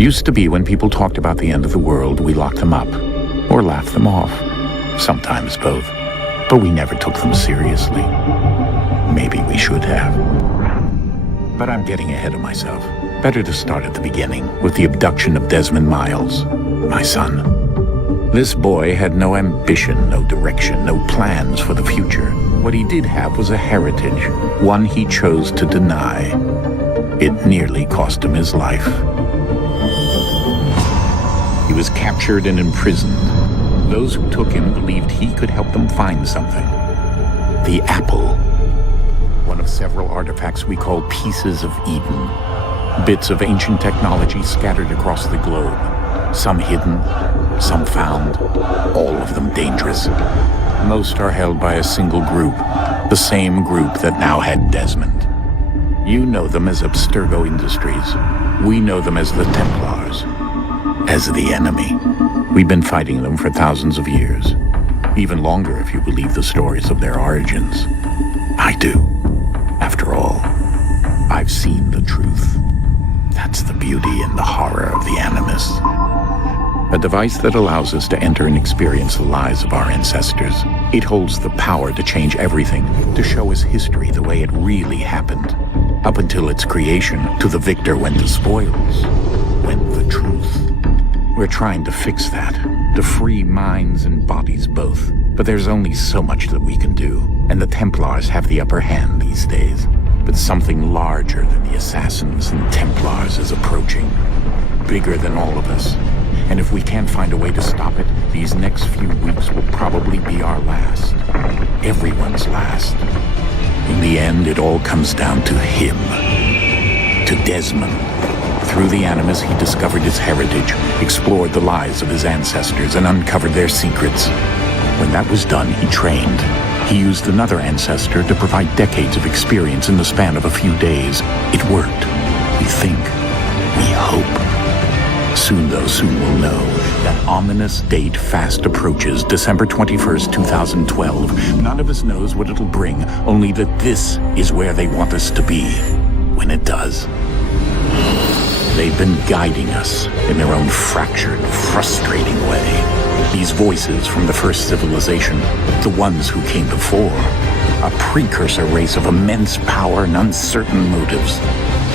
Used to be when people talked about the end of the world, we locked them up. Or laughed them off. Sometimes both. But we never took them seriously. Maybe we should have. But I'm getting ahead of myself. Better to start at the beginning, with the abduction of Desmond Miles, my son. This boy had no ambition, no direction, no plans for the future. What he did have was a heritage, one he chose to deny. It nearly cost him his life. He was captured and imprisoned. Those who took him believed he could help them find something. The apple. One of several artifacts we call pieces of Eden. Bits of ancient technology scattered across the globe. Some hidden, some found, all of them dangerous. Most are held by a single group, the same group that now had Desmond. You know them as Abstergo Industries. We know them as the Templars. As the enemy. We've been fighting them for thousands of years. Even longer if you believe the stories of their origins. I do. After all, I've seen the truth. That's the beauty and the horror of the Animus. A device that allows us to enter and experience the lives of our ancestors. It holds the power to change everything, to show us history the way it really happened. Up until its creation, to the victor went the spoils, went the truth. We're trying to fix that, to free minds and bodies both. But there's only so much that we can do, and the Templars have the upper hand these days. But something larger than the Assassins and Templars is approaching. Bigger than all of us. And if we can't find a way to stop it, these next few weeks will probably be our last. Everyone's last. In the end, it all comes down to him. To Desmond. Through the Animus, he discovered his heritage, explored the lives of his ancestors, and uncovered their secrets. When that was done, he trained. He used another ancestor to provide decades of experience in the span of a few days. It worked. We think. We hope. Soon, though, soon we'll know. That ominous date fast approaches, December 21st, 2012. None of us knows what it'll bring, only that this is where they want us to be. When it does. They've been guiding us in their own fractured, frustrating way. These voices from the first civilization, the ones who came before, a precursor race of immense power and uncertain motives.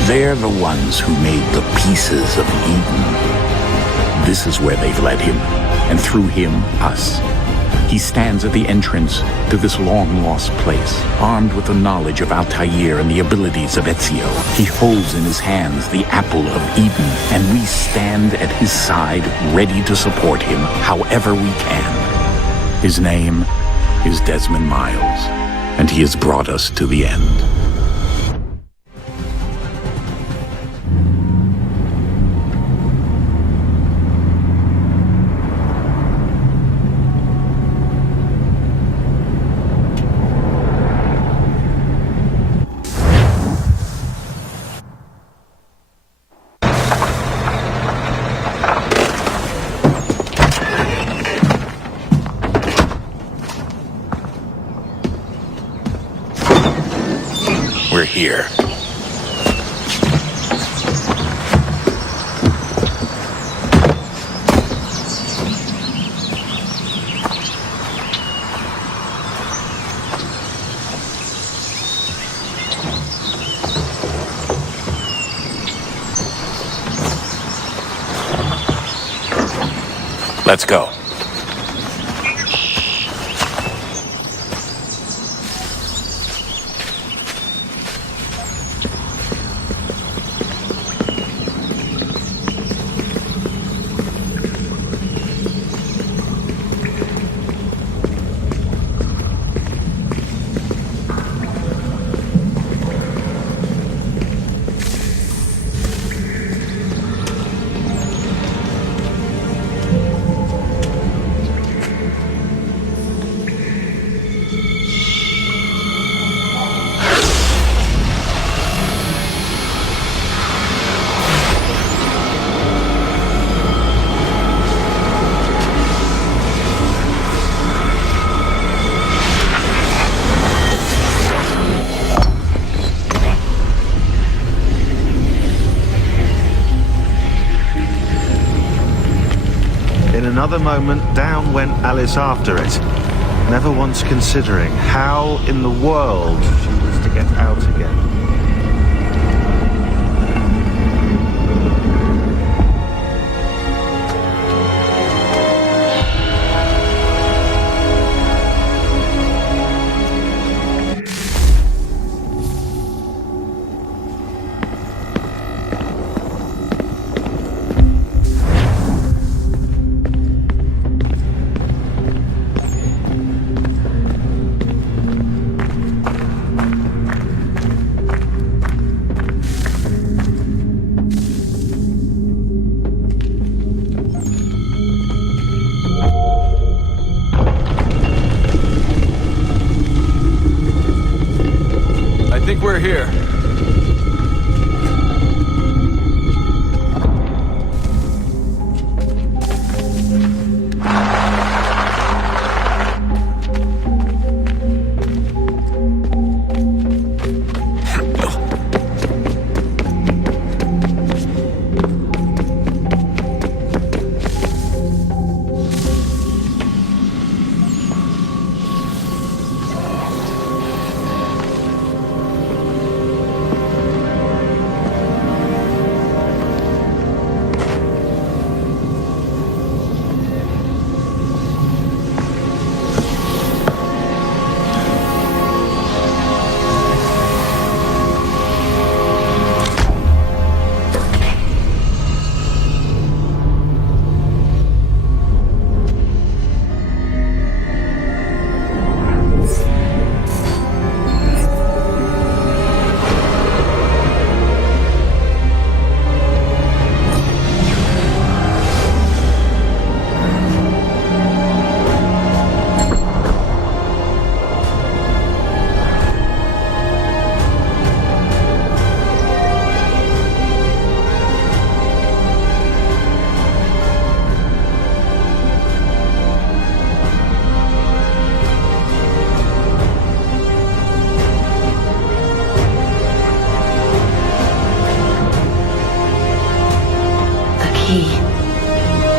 They're the ones who made the pieces of Eden. This is where they've led him, and through him, us. He stands at the entrance to this long-lost place, armed with the knowledge of Altair and the abilities of Ezio. He holds in his hands the apple of Eden, and we stand at his side, ready to support him however we can. His name is Desmond Miles, and he has brought us to the end. We're here. Let's go. another moment, down went Alice after it, never once considering how in the world she was to get out again. I think we're here.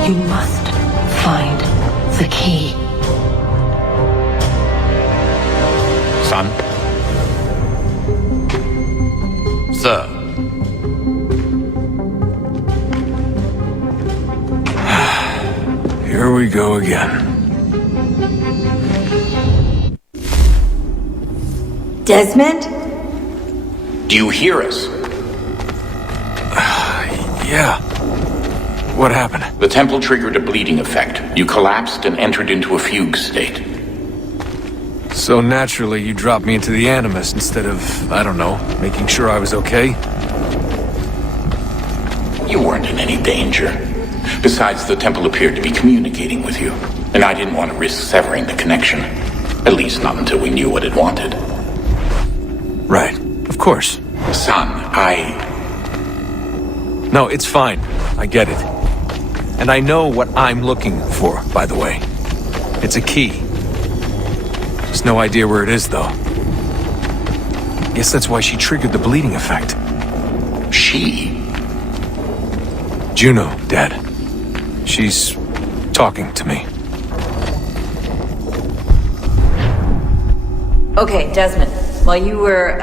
You must find the key. Son? Sir. Here we go again. Desmond? Do you hear us? Yeah. What happened? The temple triggered a bleeding effect. You collapsed and entered into a fugue state. So naturally, you dropped me into the Animus instead of, I don't know, making sure I was okay? You weren't in any danger. Besides, the temple appeared to be communicating with you, and I didn't want to risk severing the connection. At least not until we knew what it wanted. Right. Of course. Son, No, it's fine. I get it. And I know what I'm looking for, by the way. It's a key. Just no idea where it is, though. Guess that's why she triggered the bleeding effect. She? Juno, Dad. She's talking to me. Okay, Desmond. While you were,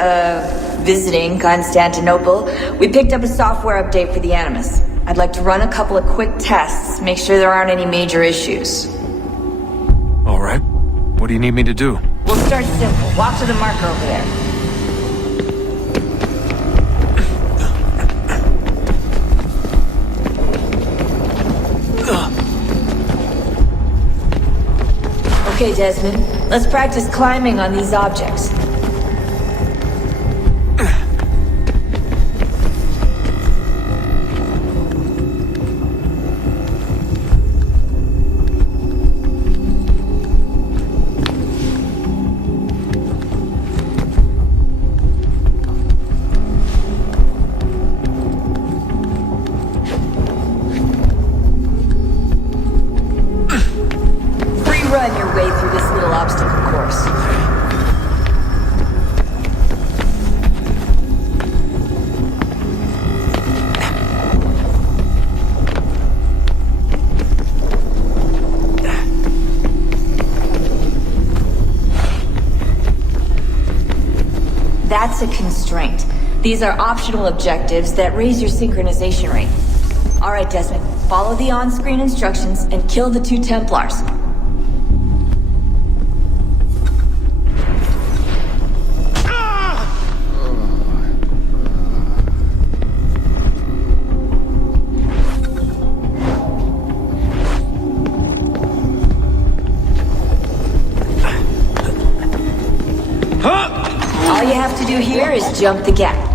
visiting Constantinople, we picked up a software update for the Animus. I'd like to run a couple of quick tests, make sure there aren't any major issues. All right. What do you need me to do? We'll start simple. Walk to the marker over there. Okay, Desmond. Let's practice climbing on these objects. Run your way through this little obstacle course. That's a constraint. These are optional objectives that raise your synchronization rate. Alright, Desmond. Follow the on-screen instructions and kill the 2 Templars. All you have to do here is jump the gap.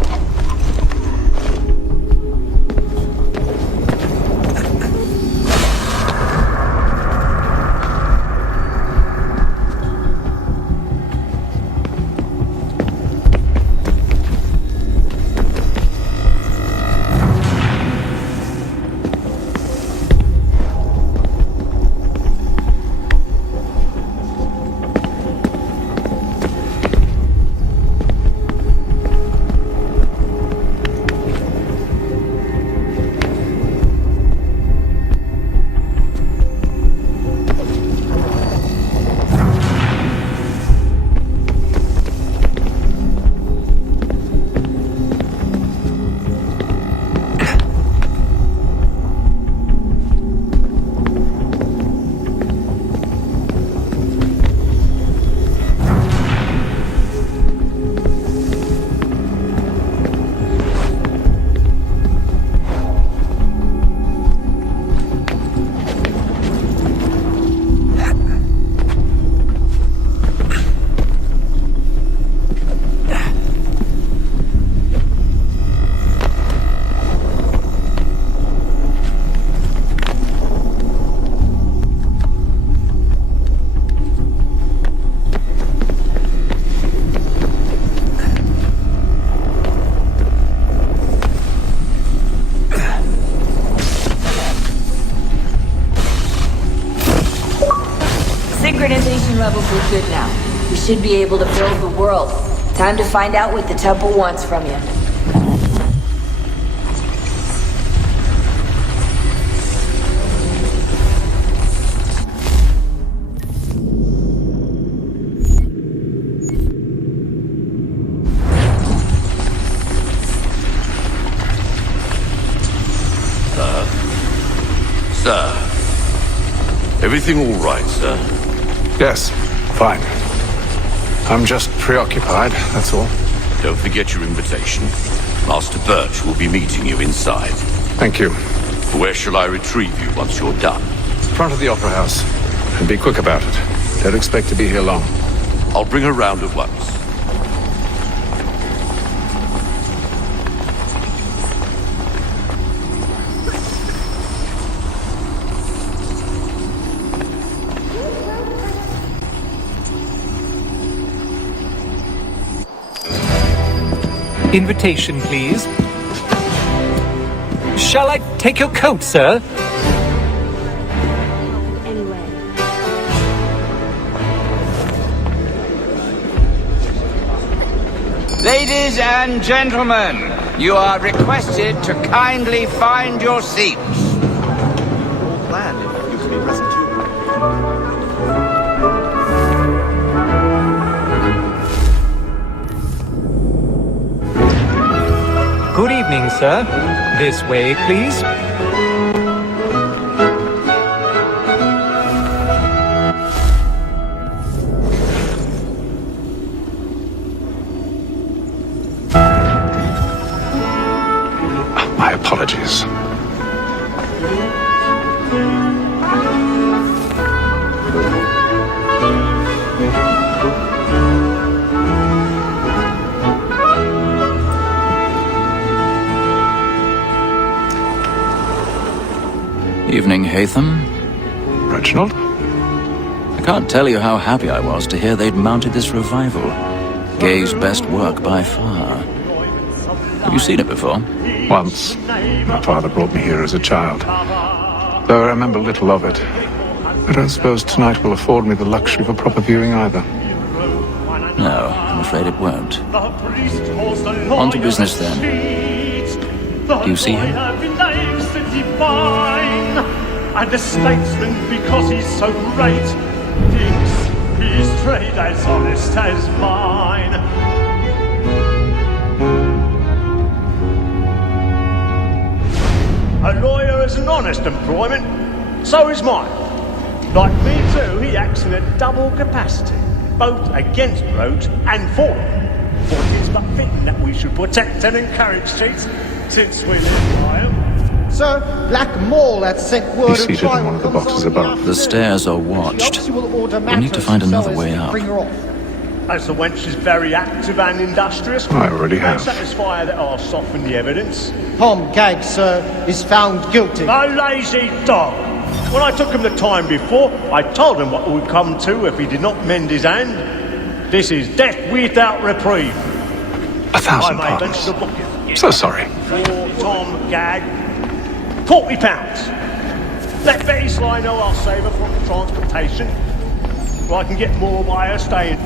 Synchronization levels are good now. We should be able to build the world. Time to find out what the temple wants from you. Sir. Everything all right, sir? Yes, fine. I'm just preoccupied, that's all. Don't forget your invitation. Master Birch will be meeting you inside. Thank you. Where shall I retrieve you once you're done? Front of the Opera House. And be quick about it. Don't expect to be here long. I'll bring her round at once. Invitation, please. Shall I take your coat, sir? Ladies and gentlemen, you are requested to kindly find your seats. Plan if you can be present too. Good evening, sir. This way, please. My apologies. Evening, Hatham. Reginald? I can't tell you how happy I was to hear they'd mounted this revival. Gay's best work by far. Have you seen it before? Once. My father brought me here as a child. Though I remember little of it. I don't suppose tonight will afford me the luxury of a proper viewing either. No, I'm afraid it won't. On to business then. Do you see him? And a statesman because he's so great thinks his trade as honest as mine. A lawyer is an honest employment. So is mine. Like me too, he acts in a double capacity, both against rogues and for them. For it is but fitting that we should protect and encourage cheats, since we live by them. Sir, Black Mole has sent word He's seated in one of the boxes above. The stairs are watched. We need to find another way up. As the wench is very active and industrious, I already have. Satisfy that I'll soften the evidence. Tom Gag, sir, is found guilty. A lazy dog! When I took him the time before, I told him what would come to if he did not mend his hand. This is death without reprieve. 1,000 I may pardons. venture to book it. So sorry. For Tom Gag, £40. Let Betty Sly know I'll save her from transportation, so I can get more by her staying.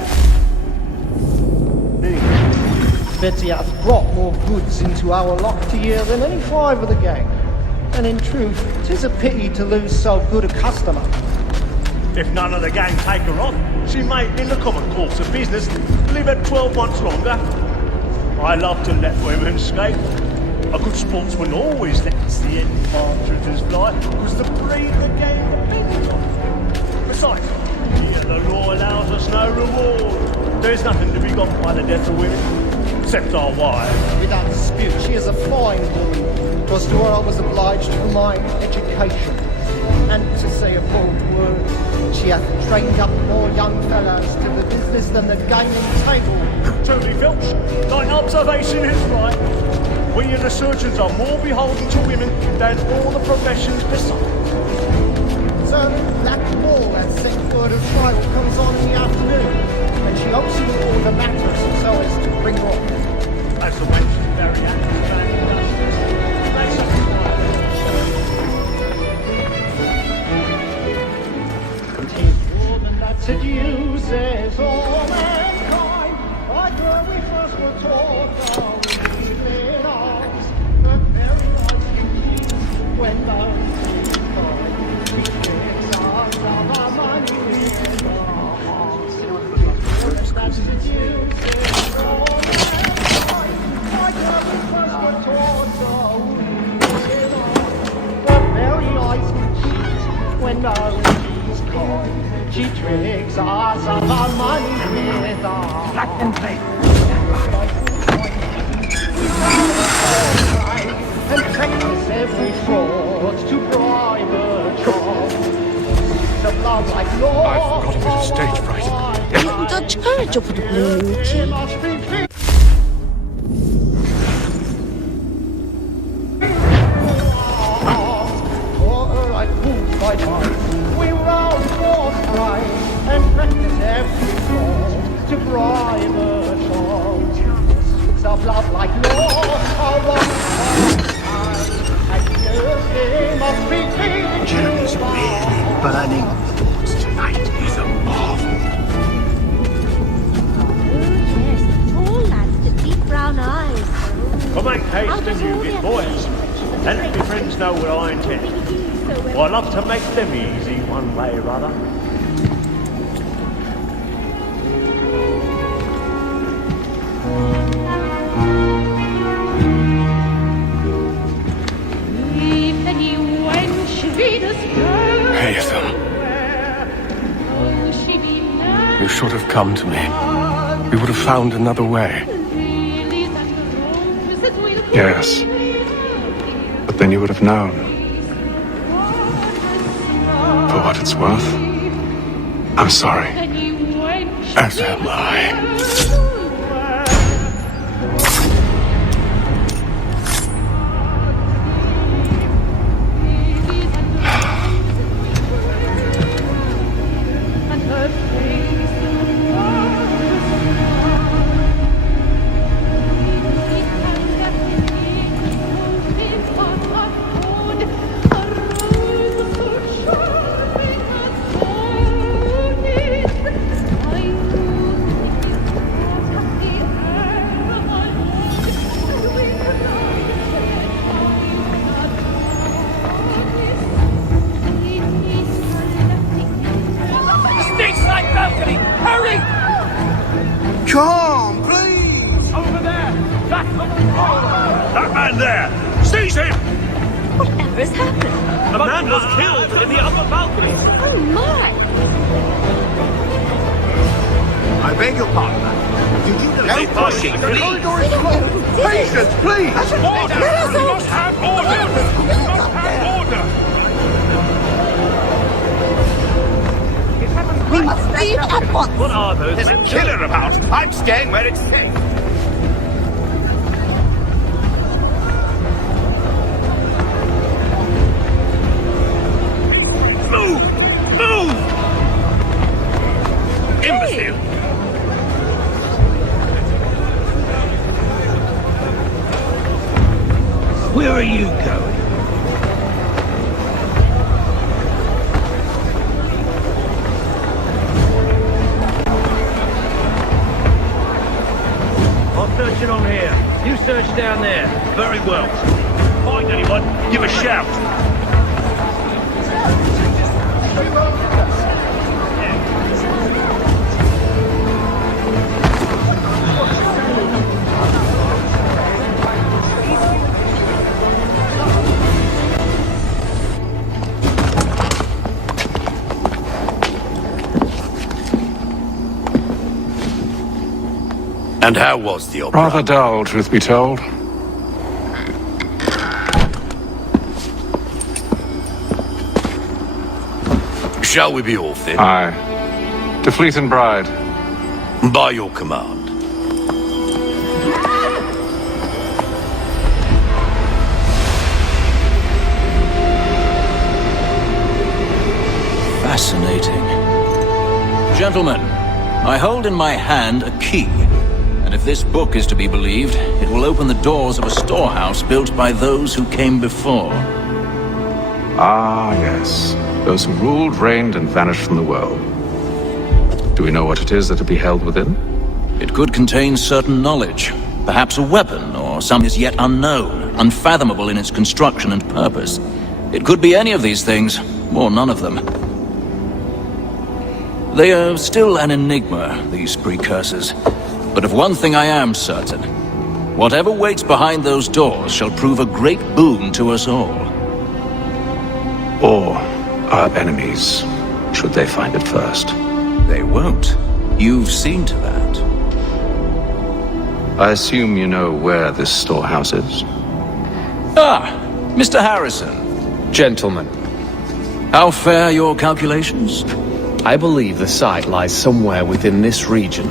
Betty hath brought more goods into our locked here than any five of the gang. And in truth, 'tis a pity to lose so good a customer. If none of the gang take her off, she may, in the common course of business, live at 12 months longer. I love to let women escape. A good sportsman always lets the end partridges fly, because the breed of the game depends on it. Besides, here the law allows us no reward. There's nothing to be got by the death of women, except our wives. Without dispute, she is a fine woman. 'Twas to her I was obliged for my education. And to say a bold word, she hath trained up more young fellows to the business than the gaming table. Truly, Filch, thine observation is right. We and the surgeons are more beholden to women than all the professions besides. Sir, Black Mole has sent word of trial comes on in the afternoon, and she hopes you will order matters so as to bring her off. As the wench is very active and industrious, they satisfy her. And his woman that seduces all mankind, like her we first were taught how we live arms, but very like indeed when the that seduces all mankind, like her we first were taught how we live arms, but very eyes can cheat when the lady's kind. She tricks us of our money with our black and play. And practice every fraud to bribe a job. The blood like law. I've got a bit of stage fright. Don't touch courage up for the blue key. We round force right and practice every fraud to bribe a job. Of love like law, our one and Thursday must be paid. Jeremy's really burning thoughts tonight. He's a marvel. Yes, the tall lads with deep brown eyes. Come make haste and you get boys. And let your friends know what I intend. Well, I love to make them easy one way or other. Hazel. You should have come to me. We would have found another way. Yes. But then you would have known. For what it's worth, I'm sorry. As am I. Come, please! Over there! That man there! Seize him! Whatever Whatever has happened? A man was killed in the upper balcony. Oh my! I beg your pardon, ma'am. Did you know? No pushing, The please. corridor is closed. Patience, please. Order! We must have order! We must have order! We must leave at once! What are those There's a men killer doing? about. I'm staying where it's safe. Move! Move! Imbecile! Where are you going? I'm searching on here. You search down there. Very well. Find anyone, give a shout. And how was the opera? Rather dull, truth be told. Shall we be off then? Aye. To Fleet and Bride. By your command. Fascinating. Gentlemen, I hold in my hand a key. And if this book is to be believed, it will open the doors of a storehouse built by those who came before. Ah, yes. Those who ruled, reigned, and vanished from the world. Do we know what it is that will be held within? It could contain certain knowledge. Perhaps a weapon, or some is yet unknown, unfathomable in its construction and purpose. It could be any of these things, or none of them. They are still an enigma, these precursors. But of one thing I am certain. Whatever waits behind those doors shall prove a great boon to us all. Or our enemies, should they find it first. They won't. You've seen to that. I assume you know where this storehouse is? Ah, Mr. Harrison. Gentlemen, How fare your calculations? I believe the site lies somewhere within this region.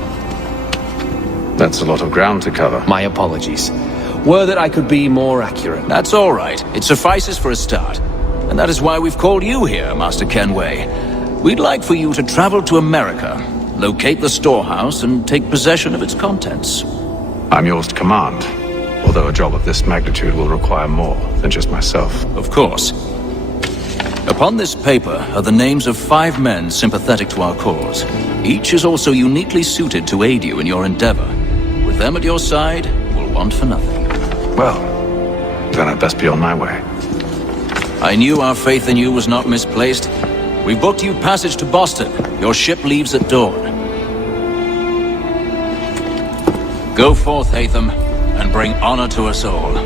That's a lot of ground to cover. My apologies. Were that I could be more accurate. That's all right. It suffices for a start. And that is why we've called you here, Master Kenway. We'd like for you to travel to America, locate the storehouse, and take possession of its contents. I'm yours to command, although a job of this magnitude will require more than just myself. Of course. Upon this paper are the names of 5 men sympathetic to our cause. Each is also uniquely suited to aid you in your endeavor. With them at your side, we'll want for nothing. Well, then I'd best be on my way. I knew our faith in you was not misplaced. We booked you passage to Boston. Your ship leaves at dawn. Go forth, Hatham, and bring honor to us all.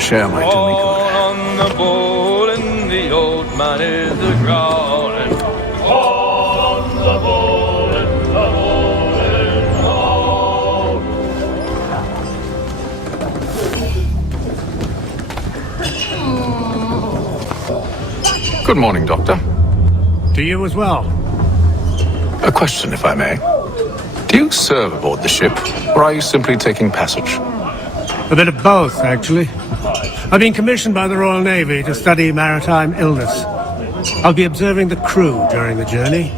Share my tummy good. On the bowl and the old man is a growling. On the bowl and the bowl and the bowl. Good morning, Doctor. To you as well. A question, if I may. Do you serve aboard the ship, or are you simply taking passage? A bit of both, actually. I've been commissioned by the Royal Navy to study maritime illness. I'll be observing the crew during the journey.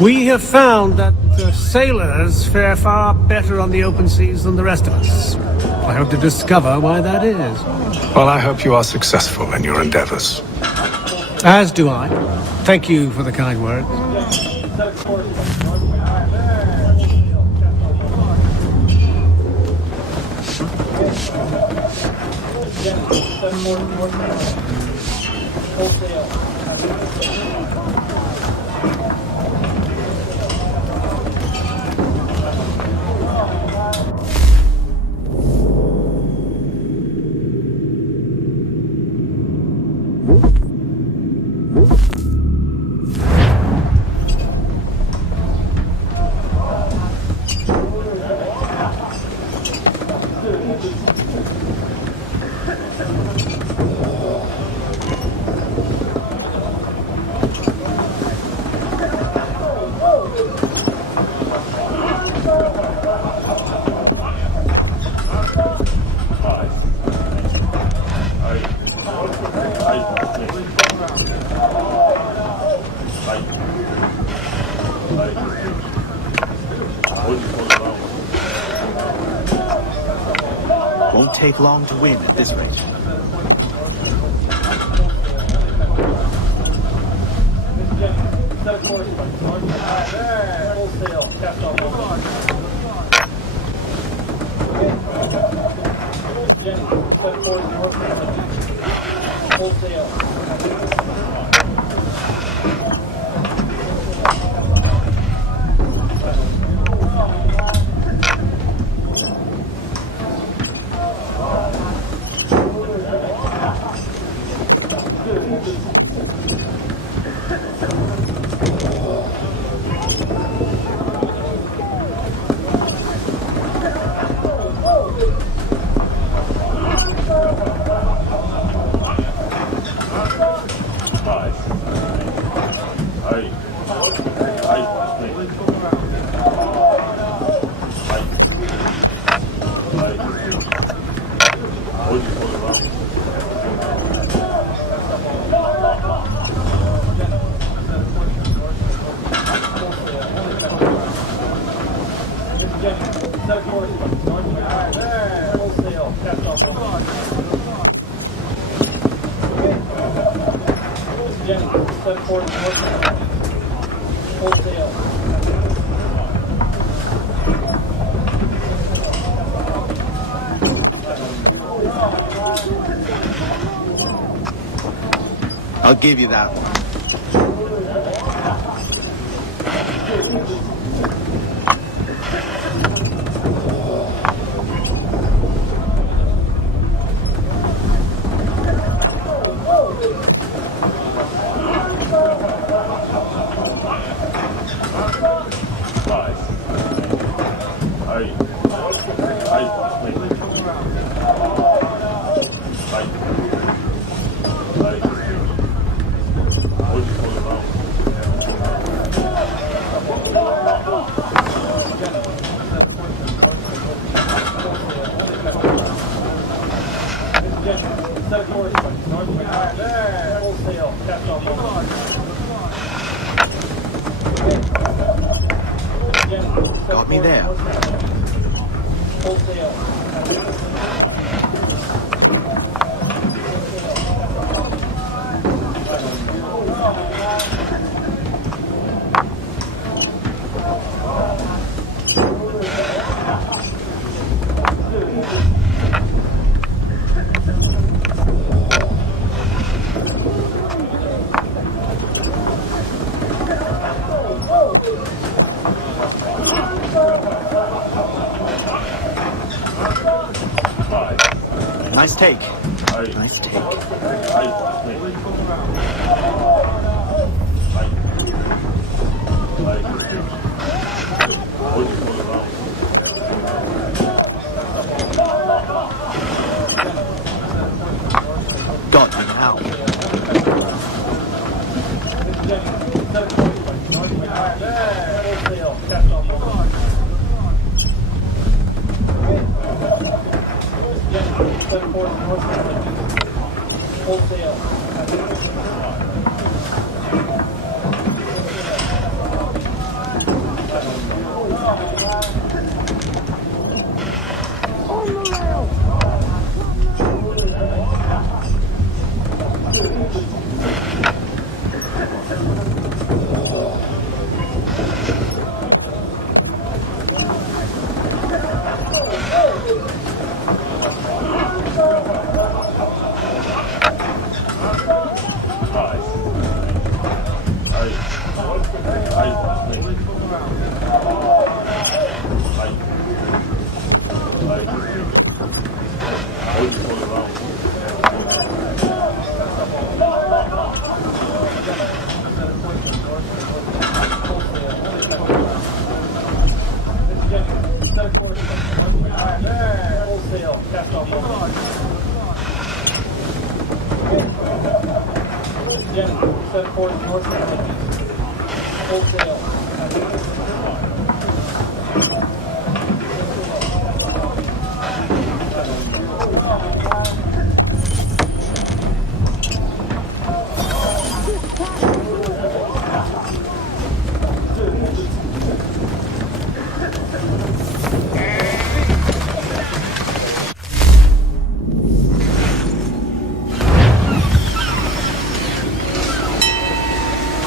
We have found that sailors fare far better on the open seas than the rest of us. I hope to discover why that is. Well, I hope you are successful in your endeavors. As do I. Thank you for the kind words. Won't take long to win at this rate. I'll give you that one. Got me there. Nice take. Nice take. Got me now.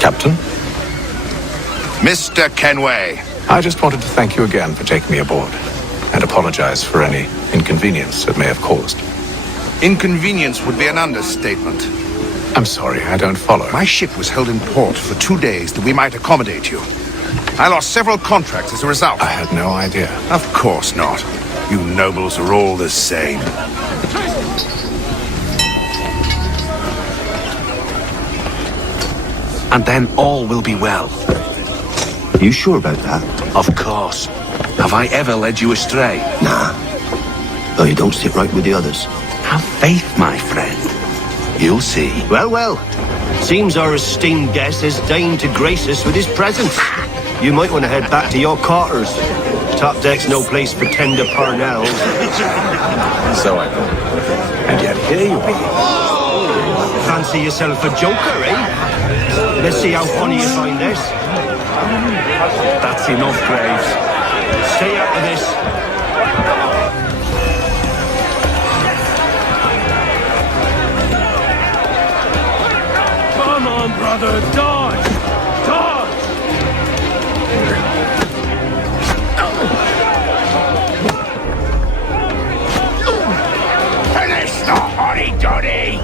Captain? Mr. Kenway. I just wanted to thank you again for taking me aboard, and apologize for any inconvenience it may have caused. Inconvenience would be an understatement. I'm sorry, I don't follow. My ship was held in port for 2 days that we might accommodate you. I lost several contracts as a result. I had no idea. Of course not. You nobles are all the same. And then all will be well. You sure about that? Of course. Have I ever led you astray? Nah. Though you don't sit right with the others. Have faith, my friend. You'll see. Well, well. Seems our esteemed guest has deigned to grace us with his presence. You might want to head back to your quarters. Top deck's no place for tender parnells. So I thought. And yet here you are. Fancy yourself a joker, eh? Let's see how funny you find this. That's enough, Graves. Stay out of this. Come on, brother, dodge! Dodge! Finish the hotty-toddy!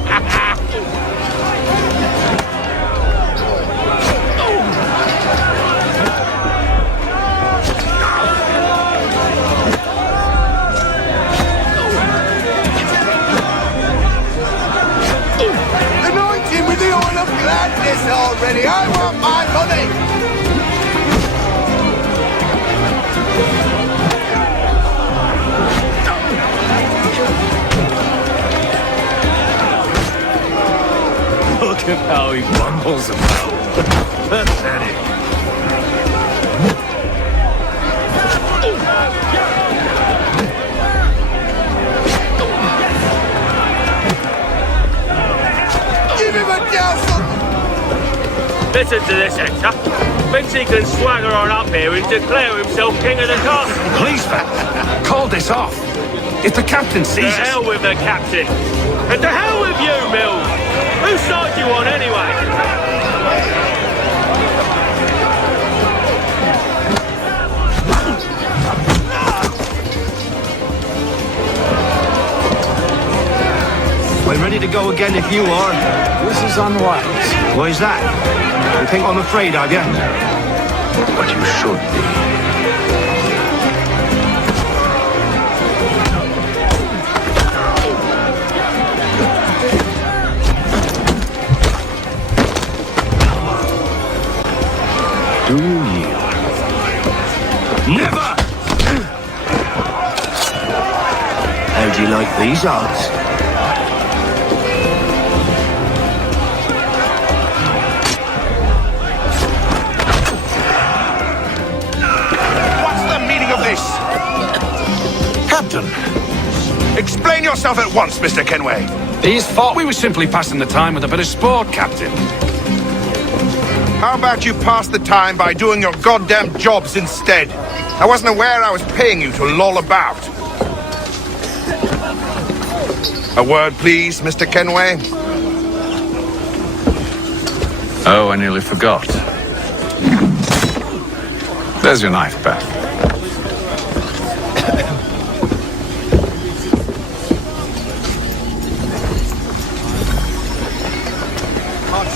Gladness already. I want my money. Look at how he bumbles about. Pathetic. Give him a dousel. Listen to this, Hector. Thinks he can swagger on up here and declare himself king of the castle. Please, man. Call this off. If the captain sees us... To hell with the captain. And to hell with you, Mills. Whose side you on, anyway? We're ready to go again if you are. This is unwise. Why's that? You think I'm afraid, have you? No. But you should be. Do you yield? Never! How'd you like these odds? yourself at once, Mr. Kenway. These thought we were simply passing the time with a bit of sport, Captain. How about you pass the time by doing your goddamn jobs instead? I wasn't aware I was paying you to loll about. A word, please, Mr. Kenway. Oh, I nearly forgot. There's your knife, Beth.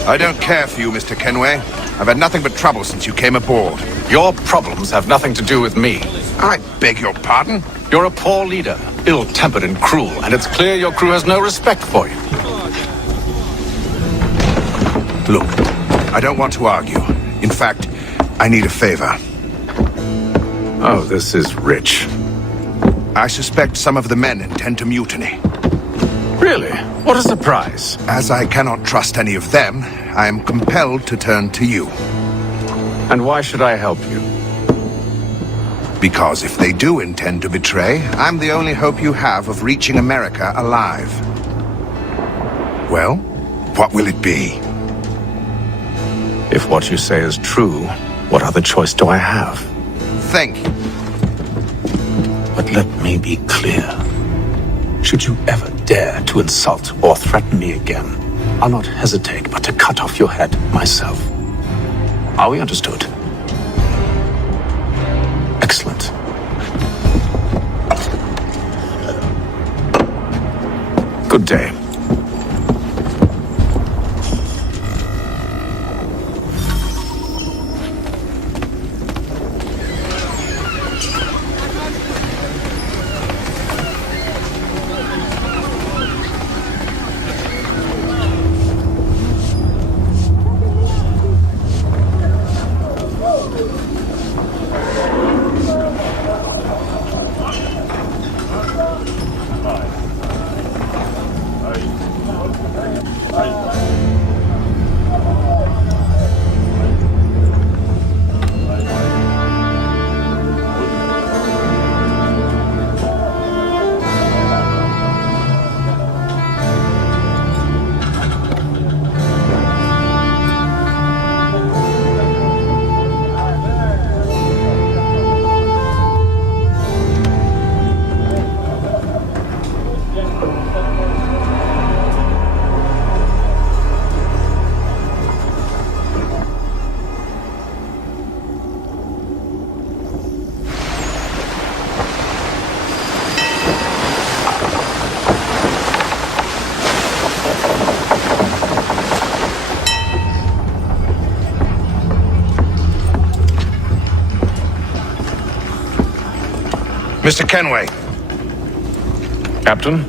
I don't care for you, Mr. Kenway. I've had nothing but trouble since you came aboard. Your problems have nothing to do with me. I beg your pardon? You're a poor leader, ill-tempered and cruel, and it's clear your crew has no respect for you. Look, I don't want to argue. In fact, I need a favor. Oh, this is rich. I suspect some of the men intend to mutiny. Really? What a surprise. As I cannot trust any of them, I am compelled to turn to you. And why should I help you? Because if they do intend to betray, I'm the only hope you have of reaching America alive. Well, what will it be? If what you say is true, what other choice do I have? Thank you. But let me be clear. Should you ever dare to insult or threaten me again, I'll not hesitate but to cut off your head myself. Are we understood? Excellent. Good day. Mr. Kenway. Captain?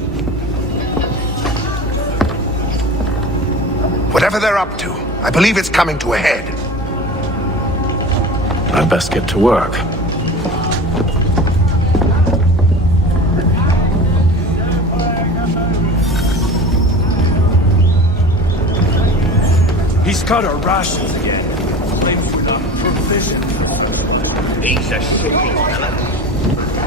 Whatever they're up to, I believe it's coming to a head. I'd best get to work. He's got our rations again. Blames for the provision. He's a shipping fella.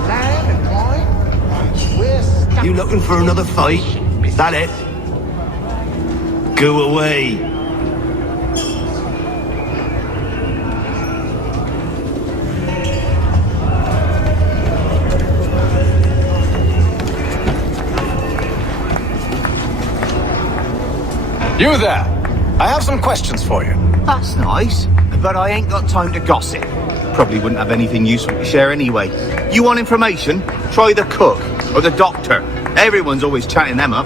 Land and wine. We're stuck. You looking for another fight? Is that it? Go away. You there! I have some questions for you. That's nice, but I ain't got time to gossip. Probably wouldn't have anything useful to share anyway. You want information? Try the cook or the doctor. Everyone's always chatting them up.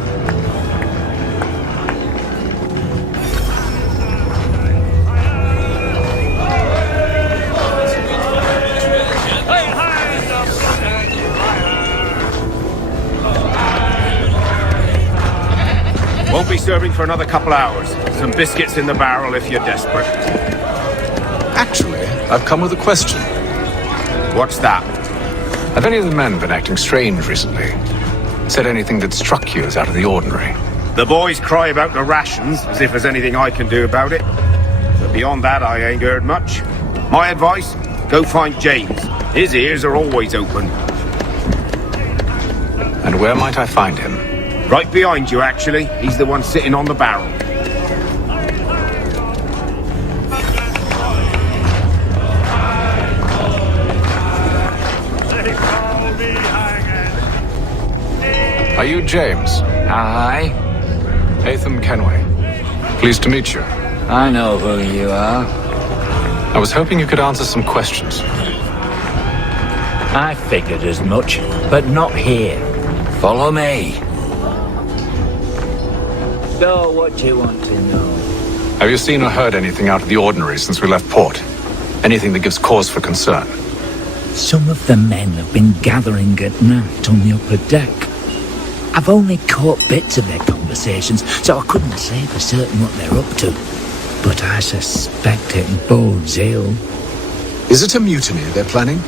Won't be serving for another couple hours. Some biscuits in the barrel if you're desperate. Actually, I've come with a question. What's that? Have any of the men been acting strange recently? Said anything that struck you as out of the ordinary? The boys cry about the rations, as if there's anything I can do about it. But beyond that, I ain't heard much. My advice? Go find James. His ears are always open. And where might I find him? Right behind you, actually. He's the one sitting on the barrel. Are you James? Aye. Hatham Kenway. Pleased to meet you. I know who you are. I was hoping you could answer some questions. I figured as much, but not here. Follow me. So, what do you want to know? Have you seen or heard anything out of the ordinary since we left port? Anything that gives cause for concern? Some of the men have been gathering at night on the upper deck. I've only caught bits of their conversations, so I couldn't say for certain what they're up to. But I suspect it bodes ill. Is it a mutiny they're planning?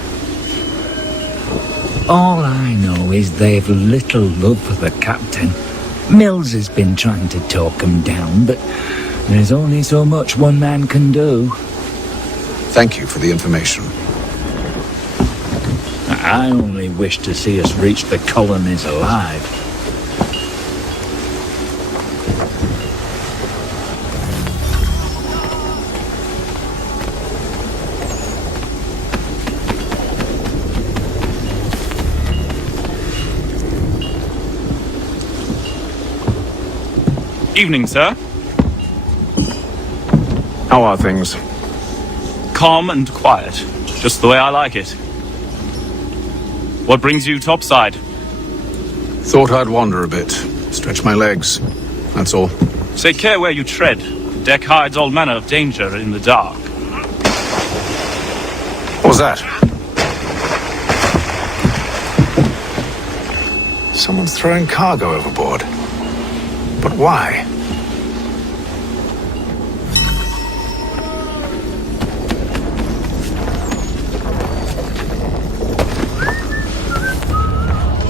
All I know is they've little love for the captain. Mills has been trying to talk them down, but there's only so much one man can do. Thank you for the information. I only wish to see us reach the colonies alive. Evening, sir. How are things? Calm and quiet. Just the way I like it. What brings you topside? Thought I'd wander a bit. Stretch my legs. That's all. Take care where you tread. The deck hides all manner of danger in the dark. What was that? Someone's throwing cargo overboard. But why?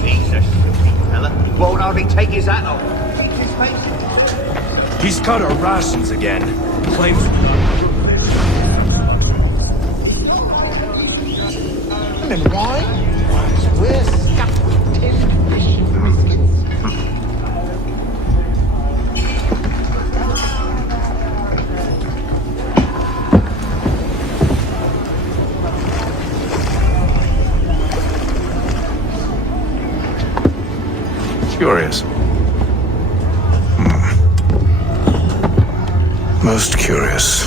Jesus, fella. Won't hardly take his hat off. He's cut our rations again. Claims And wine? We're stuffed with tin fish and biscuits. Curious. Most curious.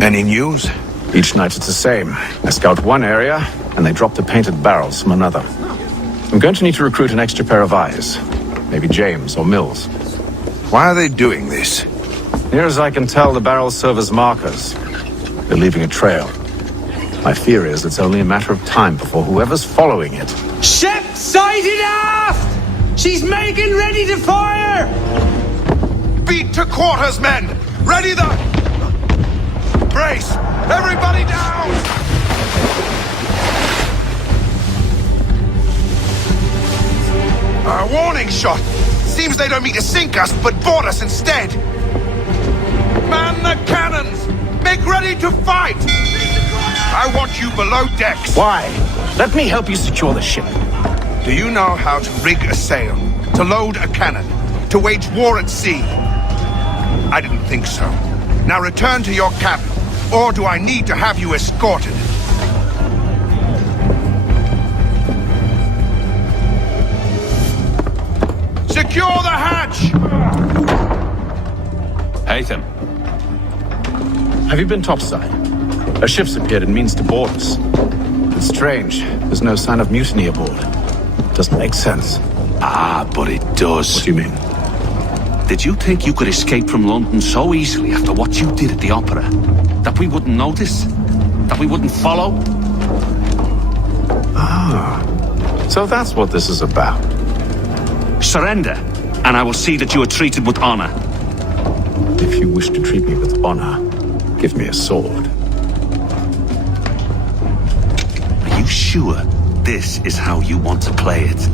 Any news? Each night it's the same. I scout one area, and they drop the painted barrels from another. I'm going to need to recruit an extra pair of eyes. Maybe James or Mills. Why are they doing this? Near as I can tell, the barrels serve as markers. They're leaving a trail. My fear is it's only a matter of time before whoever's following it... Ship sighted aft! She's making ready to fire! Beat to quarters, men! Ready the... Brace! Everybody down! A warning shot! Seems they don't mean to sink us, but board us instead! Man the cannons! Make ready to fight! I want you below decks! Why? Let me help you secure the ship. Do you know how to rig a sail? To load a cannon? To wage war at sea? I didn't think so. Now return to your cabin. Or do I need to have you escorted? Secure the hatch! Hatham. Have you been topside? A ship's appeared and means to board us. It's strange. There's no sign of mutiny aboard. Doesn't make sense. Ah, but it does. What do you mean? Did you think you could escape from London so easily after what you did at the opera? That we wouldn't notice? That we wouldn't follow? Ah, so that's what this is about. Surrender, and I will see that you are treated with honor. If you wish to treat me with honor, give me a sword. Are you sure this is how you want to play it?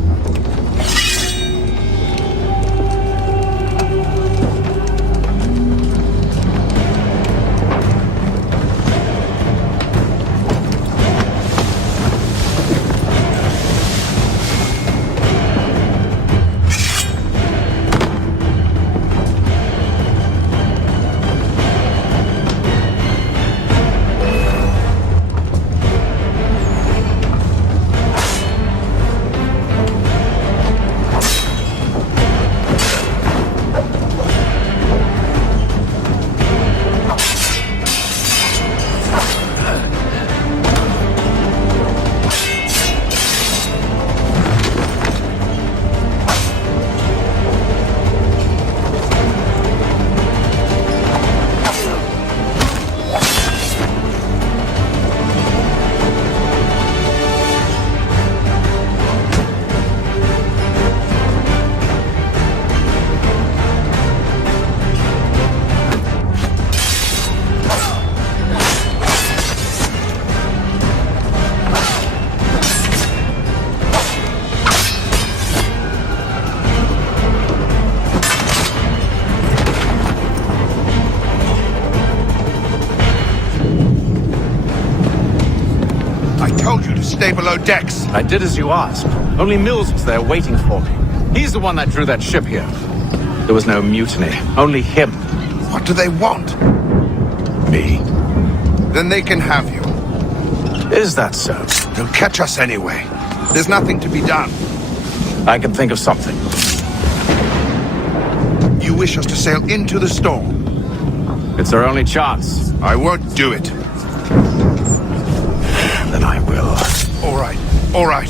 Stay below decks. I did as you asked. Only Mills was there waiting for me. He's the one that drew that ship here. There was no mutiny, only him. What do they want? Me. Then they can have you. Is that so? They'll catch us anyway. There's nothing to be done. I can think of something. You wish us to sail into the storm? It's our only chance. I won't do it. Then I will. All right, all right.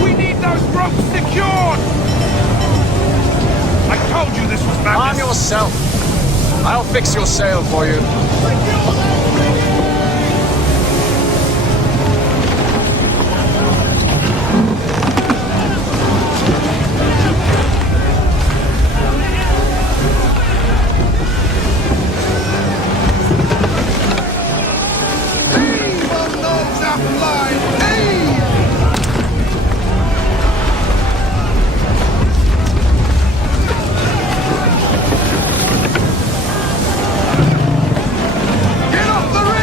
We need those ropes secured! I told you this was madness. Arm yourself. I'll fix your sail for you. Get off the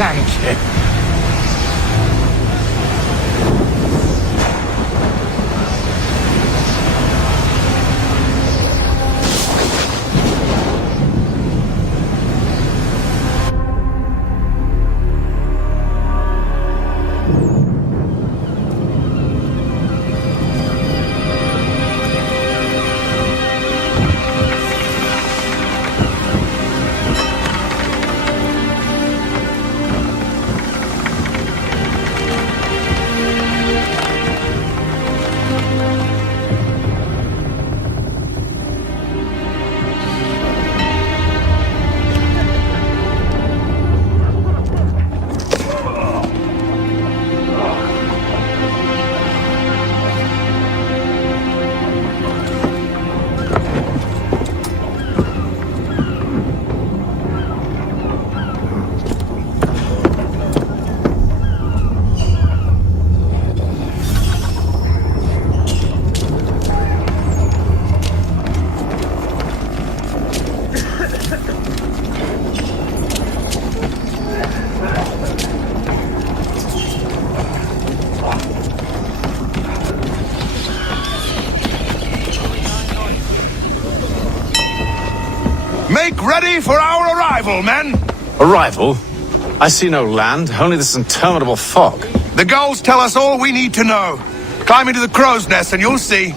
Thank you. Make ready for our arrival, men! Arrival? I see no land, only this interminable fog. The gulls tell us all we need to know. Climb into the crow's nest and you'll see.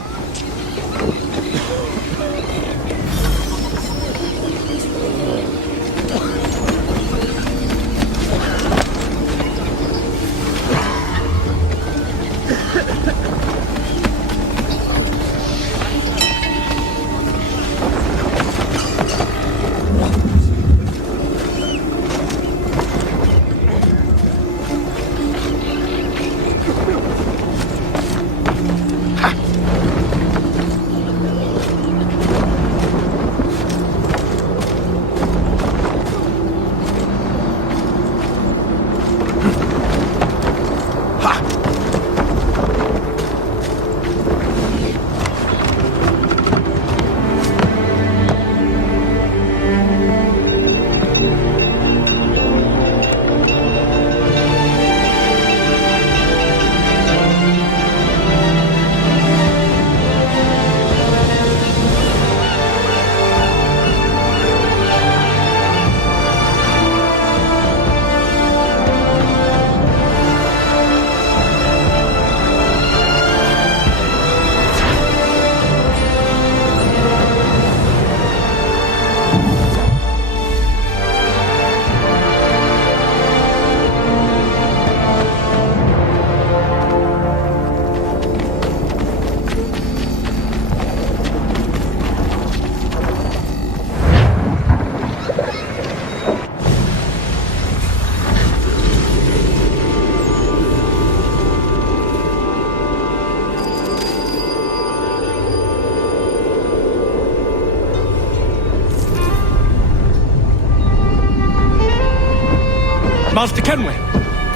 Master Kenway!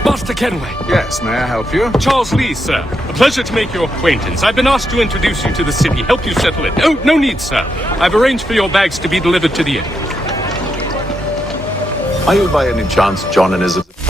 Master Kenway! Yes, may I help you? Charles Lee, sir. A pleasure to make your acquaintance. I've been asked to introduce you to the city, help you settle it. Oh, no need, sir. I've arranged for your bags to be delivered to the inn. Are you by any chance John and Isabel?